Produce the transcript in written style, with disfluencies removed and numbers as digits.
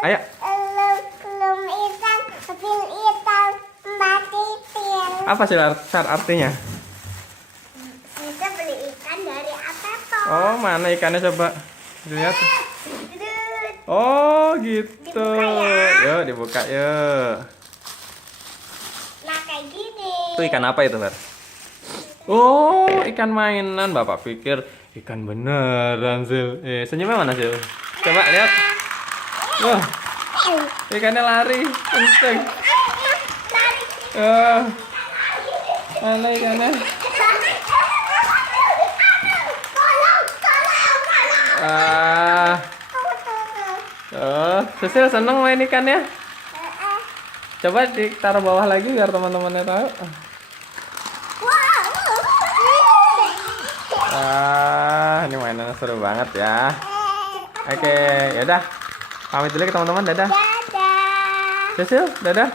Ayo. Belum ikan, kecil ikan, mati til. Apa sih artinya? Kita beli ikan dari Apepo. Oh, mana ikannya coba? Lihat. Dudut. Oh, gitu. Dibuka ya. Yuk, dibuka yuk. Nah, kayak gini. Itu ikan apa itu, Bar? Oh, ikan mainan. Bapak pikir ikan beneran, Zil. Senyumnya mana, Zil? Coba lihat. Wah, ikannya lari. Kenceng. Lari. Mana ikannya? Tolong. Sisil seneng main ikannya. Coba ditaruh bawah lagi biar teman-temannya tahu. Ini mainannya seru banget ya. Oke, yaudah. Pamit dulu ke teman-teman, dadah. Dadah. Sisil, dadah.